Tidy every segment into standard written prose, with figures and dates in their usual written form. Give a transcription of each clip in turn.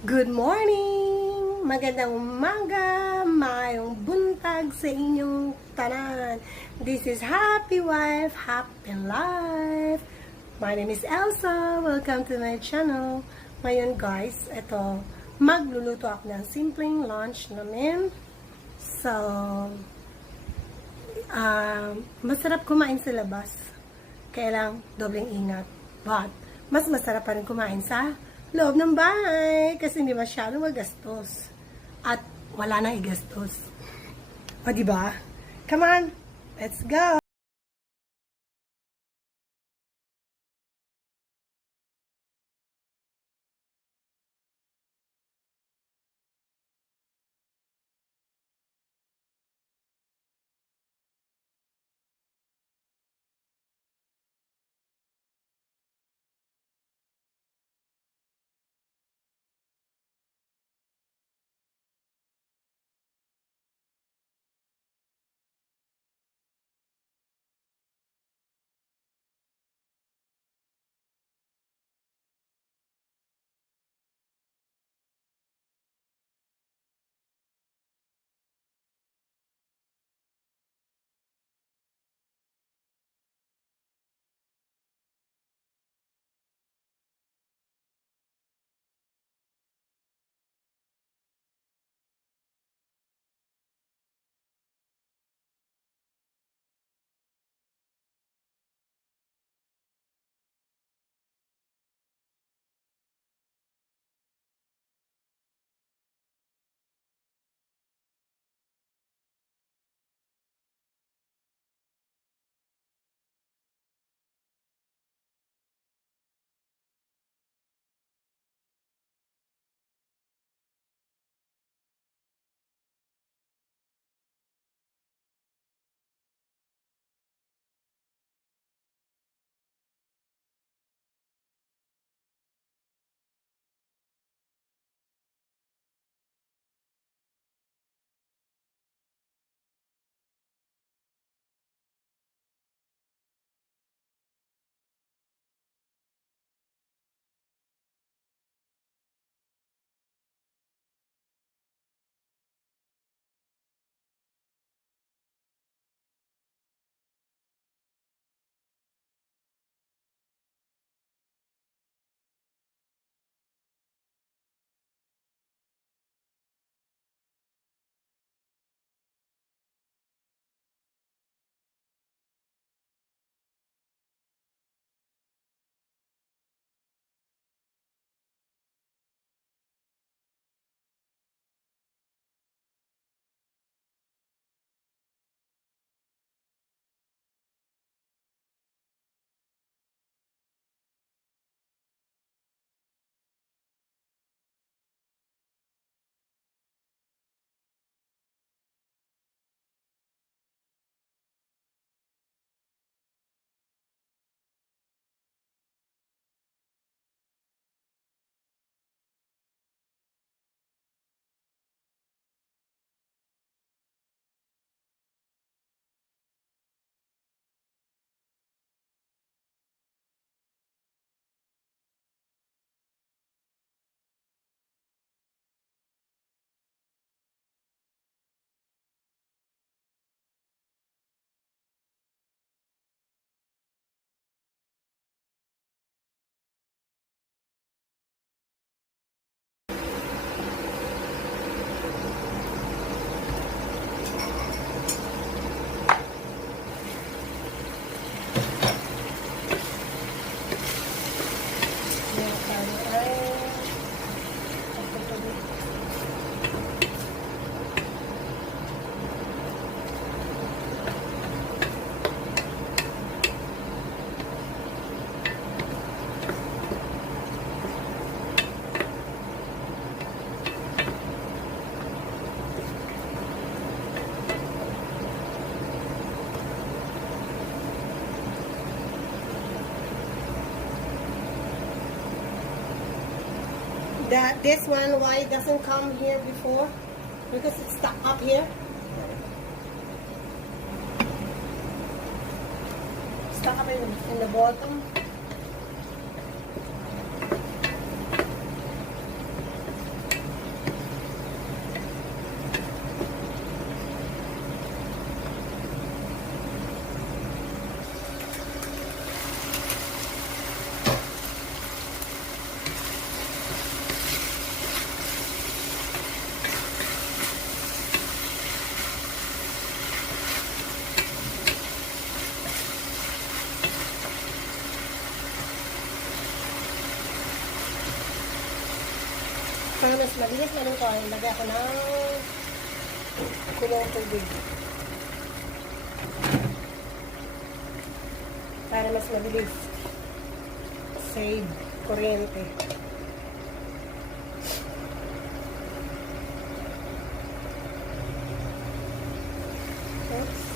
Good morning! Magandang umaga, mayong buntag sa inyong tanan. This is Happy Wife, Happy Life. My name is Elsa. Welcome to my channel. Ngayon guys, ito, magluluto ako ng simpleng lunch namin. So, masarap kumain sa labas. Kaya lang, dobleng ingat. But, mas masarap pa rin kumain sa loob ng bahay kasi hindi masyadong magastos at wala nang igastos. O diba? Come on, let's go! This one, why it doesn't come here before? Because it's stuck up here. Stuck up in the bottom. Para mas mabilis maluto, ilagay ako ng kulong tubig. Para mas mabilis. Save kuryente. Oops.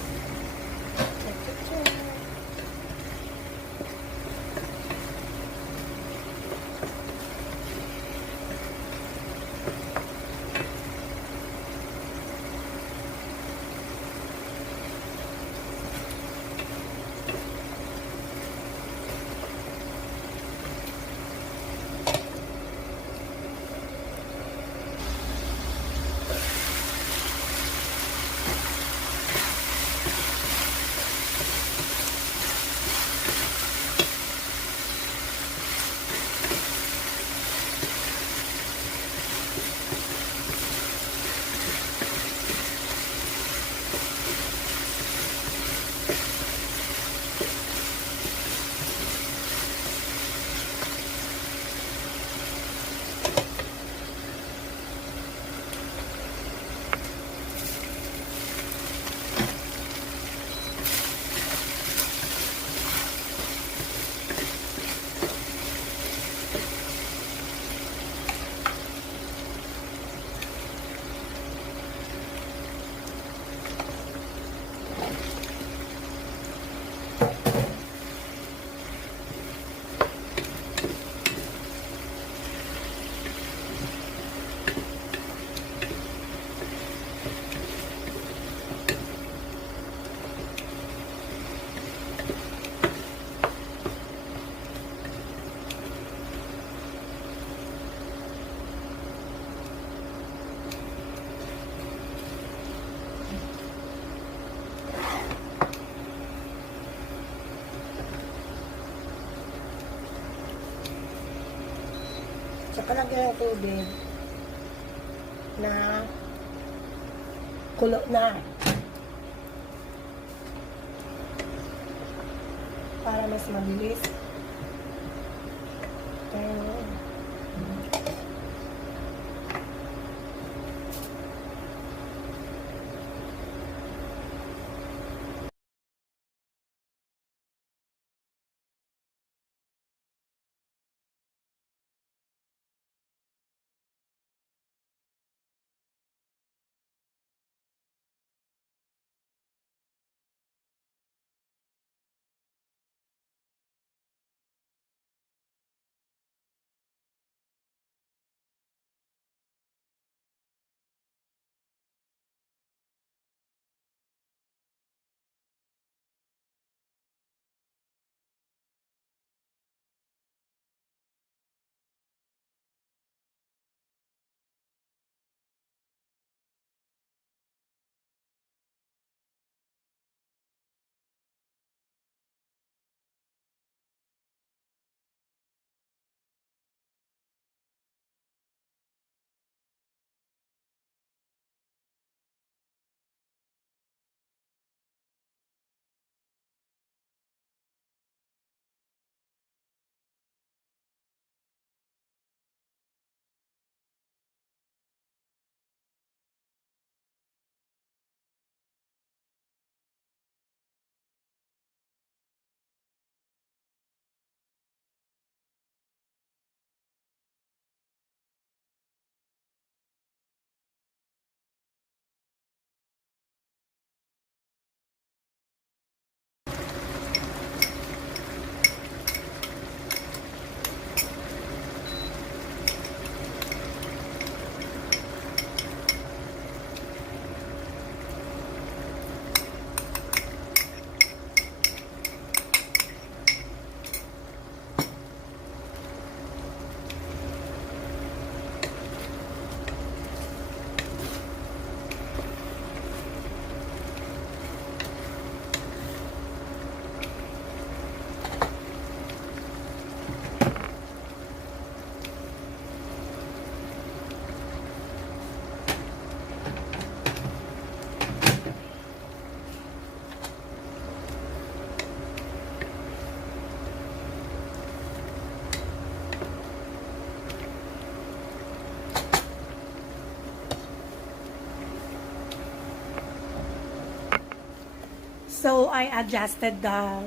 Tsaka lagyan ng tubig na kulo na para mas mabilis. So I adjusted the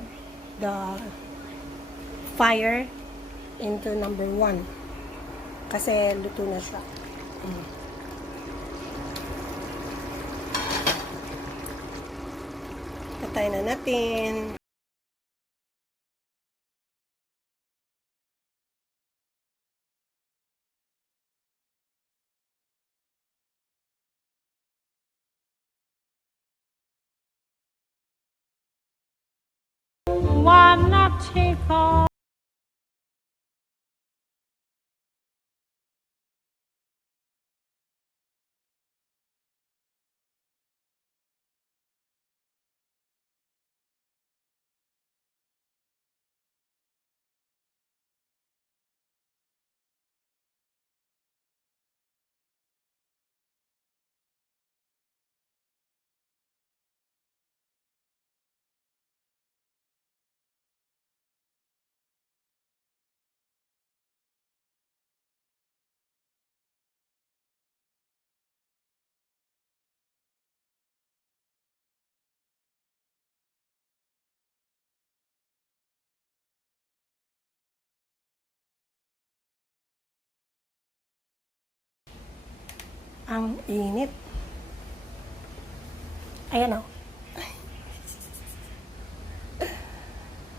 fire into number 1 kasi luto na siya. Patay na natin. Wanna take off. Ang init. Ayan o.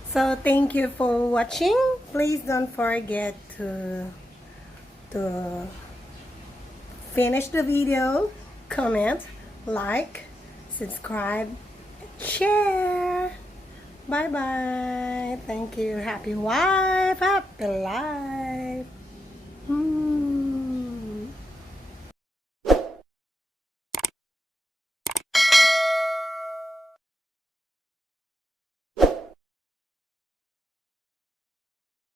So, thank you for watching. Please don't forget to finish the video, comment, like, subscribe, share. Bye-bye. Thank you. Happy wife, happy life.